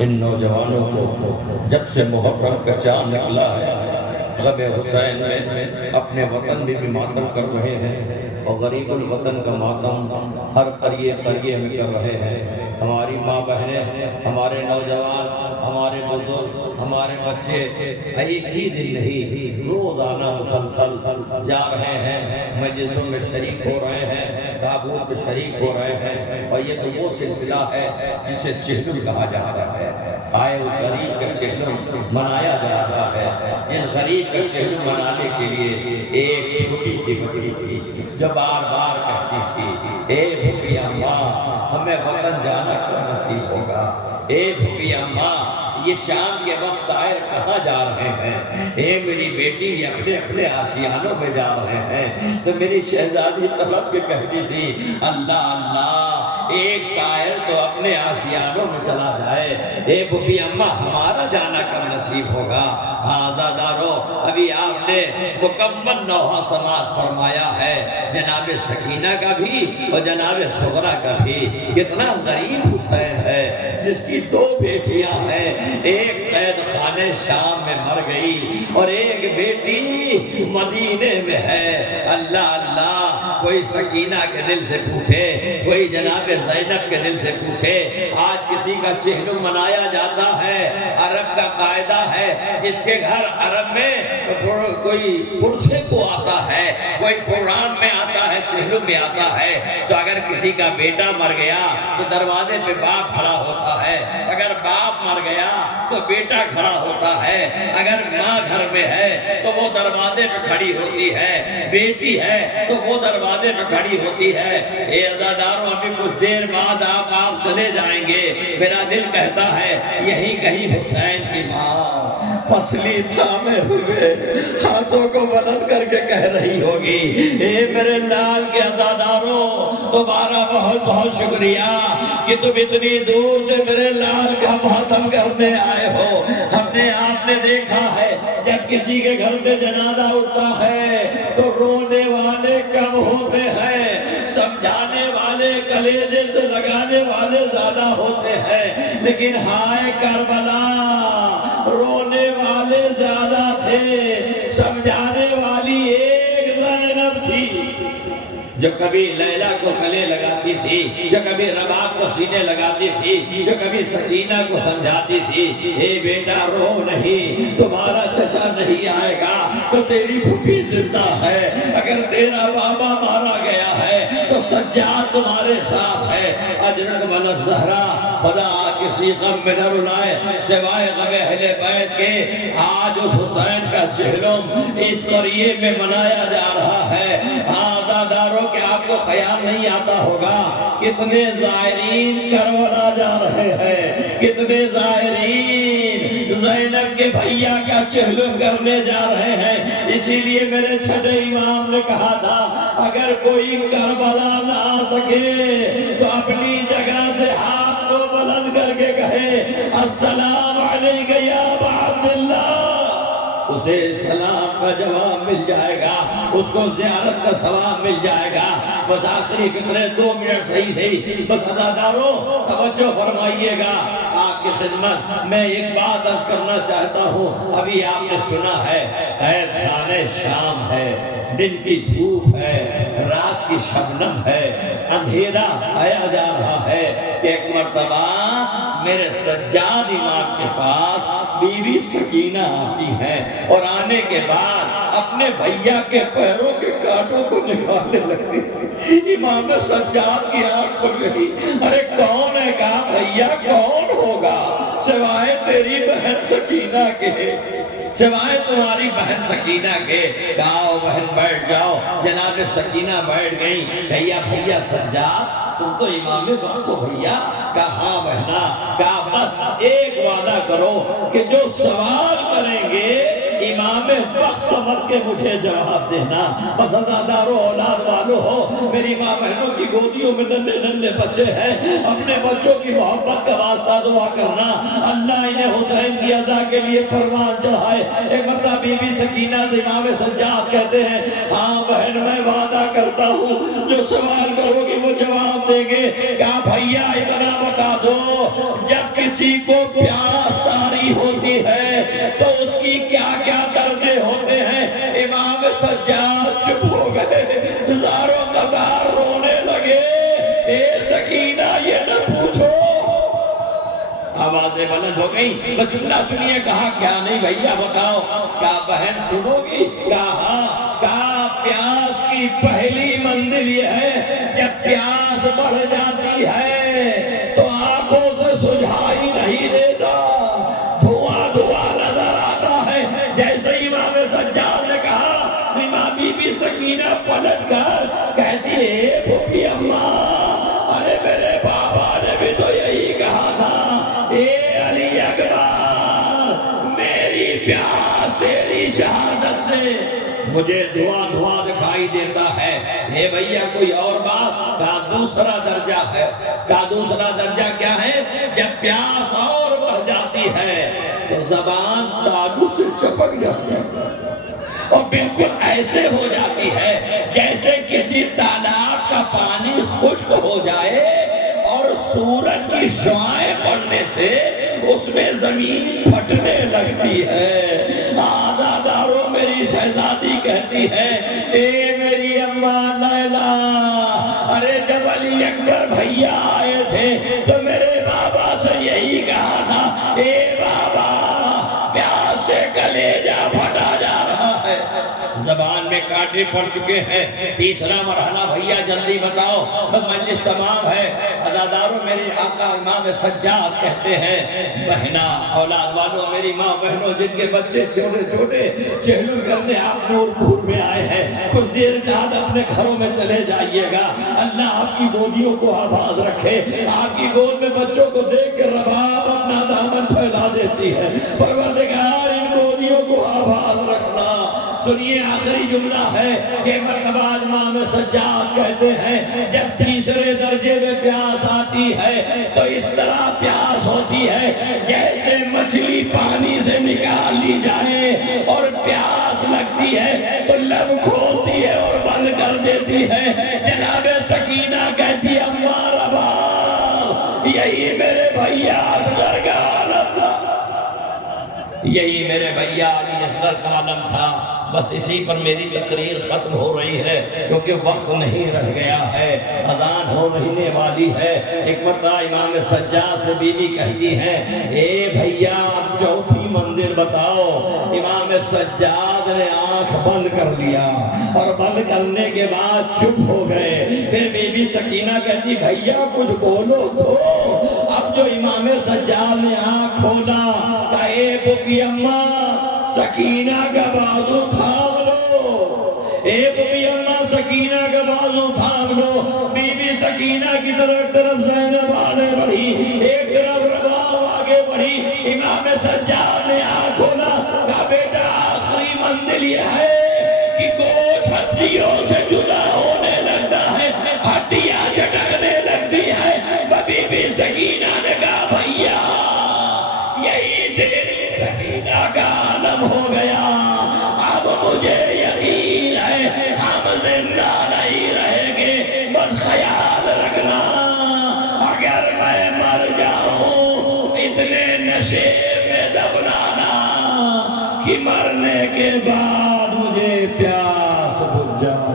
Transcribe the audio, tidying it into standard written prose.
ان نوجوانوں کو جب سے محرم کا چاند نکلا ہے غم حسین میں اپنے وطن میں بھی ماتم کر رہے ہیں اور غریب الوطن کا ماتم ہر قریے قریے میں کر رہے ہیں۔ ہماری ماں بہنیں، ہمارے نوجوان، ہمارے بزرگ، ہمارے بچے ایک ہی دن نہیں روزانہ مسلسل جا رہے ہیں، مجلسوں میں شریک ہو رہے ہیں، تابوت میں شریک ہو رہے ہیں، اور یہ تو وہ سلسلہ ہے جسے چہلم کہا جاتا ہے۔ آئے اس غریب کا چہلم منایا جاتا ہے۔ اس غریب کا چہلم منانے کے لیے ایک چھوٹی سی بچی تھی جو بار بار کہتی تھی، اے بھکیا ماں ہمیں وطن جانا کب نصیب ہوگا، اے بھکیا ماں یہ شام کے وقت طائر کہاں جا رہے ہیں، اے میری بیٹی یہ اپنے اپنے آسیانوں میں جا رہے ہیں۔ تو میری شہزادی طلب کے کہتی تھی، اللہ اللہ ایک طائر تو اپنے آسیانوں میں چلا جائے، اے بھوپی اماں ہمارا جانا کب نصیب ہوگا۔ آزادارو ابھی آپ نے مکمل نوحہ سماعت فرمایا ہے، جناب سکینہ کا بھی اور جناب صغرا کا بھی۔ کتنا غریب حسین ہے جس کی دو بیٹیاں ہیں، ایک قید خانے شام میں مر گئی اور ایک بیٹی مدینے میں ہے۔ اللہ اللہ کوئی سکینہ کے دل سے پوچھے، کوئی جناب زینب کے دل سے پوچھے۔ آج کسی کا چہلم منایا جاتا ہے، عرب کا قاعدہ ہے جس کے گھر عرب میں کوئی پرسے کو آتا ہے، کوئی پروگرام میں آتا ہے، چہلم میں آتا ہے، تو اگر کسی کا بیٹا مر گیا تو دروازے پہ باپ کھڑا ہوتا ہے، اگر باپ مر گیا تو بیٹا کھڑا ہوتا ہے، اگر ماں گھر میں ہے تو وہ دروازے پہ کھڑی ہوتی ہے، بیٹی ہے تو وہ دروازے پہ کھڑی ہوتی ہے۔ اے عزاداروں ابھی کچھ دیر بعد آپ چلے جائیں گے، میرا دل کہتا ہے یہی کہیں حسین کی ماں پسلی تھامے ہوئے ہاتھوں کو بلند کر کے کہہ رہی ہوگی، اے میرے لال کے عزاداروں تمہارا بہت بہت شکریہ کہ تم اتنی دور سے میرے لال کا ماتم کرنے آئے ہو۔ ہم نے آپ نے دیکھا ہے جب کسی کے گھر سے جنازہ اٹھتا ہے تو رونے والے کم ہوتے ہیں، سمجھانے والے کلیجے سے لگانے والے زیادہ ہوتے ہیں، لیکن ہائے کربلا رونے والے زیادہ تھے، سمجھانے والی ایک زینب تھی جو کبھی لیلا کو گلے لگاتی تھی، جو کبھی رباب کو سینے لگاتی تھی، جو کبھی سکینہ کو سمجھاتی تھی، اے بیٹا رو نہیں، تمہارا چچا نہیں آئے گا تو تیری پھوپھی زندہ ہے، اگر تیرا بابا مارا گیا ہے تو سجاد تمہارے ساتھ ہے۔ اجرک من الزہرا خدا کسی غم میں نہ رلائے سوائے غم اہل بیت کے۔ آج اس حسین کا چہلم اس قریے میں منایا جا رہا ہے۔ آزاداروں کہ آپ کو خیال نہیں آتا ہوگا کتنے زائرین کربلا جا رہے ہیں، کتنے زائرین زینب کے بھیا کا چہلم کرنے جا رہے ہیں۔ اسی لیے میرے چھٹے امام نے کہا تھا اگر کوئی کربلا نہ آ سکے تو اپنی جگہ سے ہاتھ کو بلند کر کے کہے السلام علیکم یا ابا عبداللہ، اسے سلام کا جواب مل جائے گا، اس کو زیارت کا ثواب مل جائے گا۔ بس آخری فکرے 2 منٹ صحیح بس عزاداروں توجہ فرمائیے گا۔ آپ کی خدمت میں ایک بات عرض کرنا چاہتا ہوں، ابھی آپ نے سنا ہے قید خانے شام ہے، دن کی دھوپ ہے، رات کی شبنم ہے، اندھیرا آیا جا رہا ہے کہ ایک مرتبہ میرے سجاد امام کے پاس بیوی سکینہ آتی ہے اور آنے کے بعد اپنے بھیا کے پیروں کے کانٹوں کو نکالنے لگتی۔ امام سجاد کی آنکھ کھل گئی، ارے کون ہے؟ کہا بھیا کون ہوگا سوائے تیری بہن سکینہ کے، سوائے تمہاری بہن سکینہ کے۔ کہا بہن بیٹھ جاؤ۔ جناب سکینہ بیٹھ گئی۔ بھیا سجاد تم تو امام وقت ہو بھیا؟ کہا ہاں بہنا۔ کہا بس ایک وعدہ کرو کہ جو سوال کریں گے امام وقت سمجھ کے مجھے جواب دینا۔ بس عزادارو اولاد والو ہو، میری ماں بہنوں کی گودیوں میں ننھے ننھے بچے ہیں، اپنے بچوں کی محبت کا واسطہ دعا کرنا اللہ انہیں حسین کی ادا کے لیے پروان چڑھائے۔ ایک مرتبہ بی بی سکینہ سے امام سجاد کہتے ہیں ہاں بہن میں وعدہ کرتا ہوں جو سوال کرو گے وہ جواب دیں گے۔ کہا بھیا اتنا بتا دو جب کسی کو پیاس طاری ہوتی ہے تو اس کی کیا کیا درجے ہوتے ہیں؟ امام سجاد چپ ہو گئے، زاروں قطار رونے لگے۔ اے سکینہ یہ نہ پوچھو، آوازیں بلند ہو گئی، بس جملہ سنیے۔ کہا کیا نہیں بھیا بتاؤ۔ کہا بہن سنو گی؟ کہا ہاں۔ کہا پیاس کی پہلی منزل یہ ہے جب پیاس بڑھ جاتی ہے تو آنکھوں سے سجھائی نہیں دیتا، دھواں دھواں نظر آتا ہے۔ جیسے امام سجاد نے کہا، امام بی بی سکینہ پلٹ کر کہتی ہے پھوپھی اماں ارے میرے بابا نے بھی تو یہی کہا تھا، اے علی اکبر میری پیاس تیری شہادت سے مجھے دھواں دھواں دکھائی دیتا ہے۔ اے بھیا کوئی اور بات؟ کہا دوسرا درجہ ہے۔ کہا دوسرا درجہ کیا ہے؟ جب پیاس اور بڑھ جاتی ہے تو زبان تاجو سے چپک جاتی ہے اور بالکل ایسے ہو جاتی ہے جیسے کسی تالاب کا پانی خشک ہو جائے اور سورج کی شعاعیں پڑنے سے اس میں زمین پھٹنے لگتی ہے۔ آزادارو میری شہزادی کہتی ہے اے میری اماں لیلا، ارے جب علی اکبر بھیا آئے تھے تو میرے بابا سے یہی کہا تھا، اے بابا پیاس سے کلیجہ پھٹا جا رہا ہے۔ زبان میں کانٹے پڑ چکے ہیں۔ تیسرا مرحلہ بھیا جلدی بتاؤ، بس مجلس تمام ہے۔ عزادارو میرے آقا امام سجاد کہتے ہیں بہنا اولاد والوں میری ماں بہنوں جن کے بچے چھوٹے چھوٹے چہلم کرنے آپ نورپور میں آئے ہیں، کچھ دیر بعد اپنے گھروں میں چلے جائیے گا۔ اللہ آپ کی گودیوں کو آباد رکھے۔ آپ کی گود میں بچوں کو دیکھ کے رباب اپنا دامن پھیلا دیتی ہے۔ پروردگار ان گودیوں کو آباد رکھنا۔ سنیے آخری جملہ ہے کہ مرتبہ امام سجاد کہتے ہیں جب تیسرے درجے میں پیاس آتی ہے تو اس طرح پیاس ہوتی ہے جیسے مچھلی پانی سے نکال لی جائے اور پیاس لگتی ہے تو لب کھولتی ہے اور بند کر دیتی ہے۔ جناب سکینہ کہتی اماں ربا یہی میرے بھیا اصغر کا عالم تھا، یہی میرے بھیا علی اصغر کا عالم تھا۔ بس اسی پر میری تقریر ختم ہو رہی ہے کیونکہ وقت نہیں رہ گیا ہے، اذان ہونے والی ہے۔ ایک مرتبہ امام سجاد سے بیوی کہتی ہے اے بھیا اب چوتھی منزل بتاؤ۔ امام سجاد نے آنکھ بند کر لیا اور بند کرنے کے بعد چپ ہو گئے۔ پھر بی بی سکینہ کہتی بھیا کچھ بولو تو۔ اب جو امام سجاد نے آنکھ کھولا کہا اے پھوپھی اماں سکینہ کا بازو تھام لو، اے پھوپھی اماں سکینہ کا بازو تھام لو۔ بی بی سکینہ کی طرف زینب آگے بڑھی، ایک طرف رباب آگے بڑھی۔ امام سجاد نے آنکھ کھولا کہا بیٹا آخری منزل یہ ہے کہ گوشت ہڈیوں سے جدا ہونے لگتا ہے، ہڈیاں جھٹکنے لگتی ہے۔ بی بی سکینہ نے کہا بھیا یہی تیری سکینہ کا عالم ہو گیا، اب مجھے یقین ہے ہم زندہ نہیں رہیں گے، بس خیال رکھنا اگر میں مر جاؤں اتنے نشے میں دفنانا کہ مرنے کے بعد مجھے پیاس بجھ جائے۔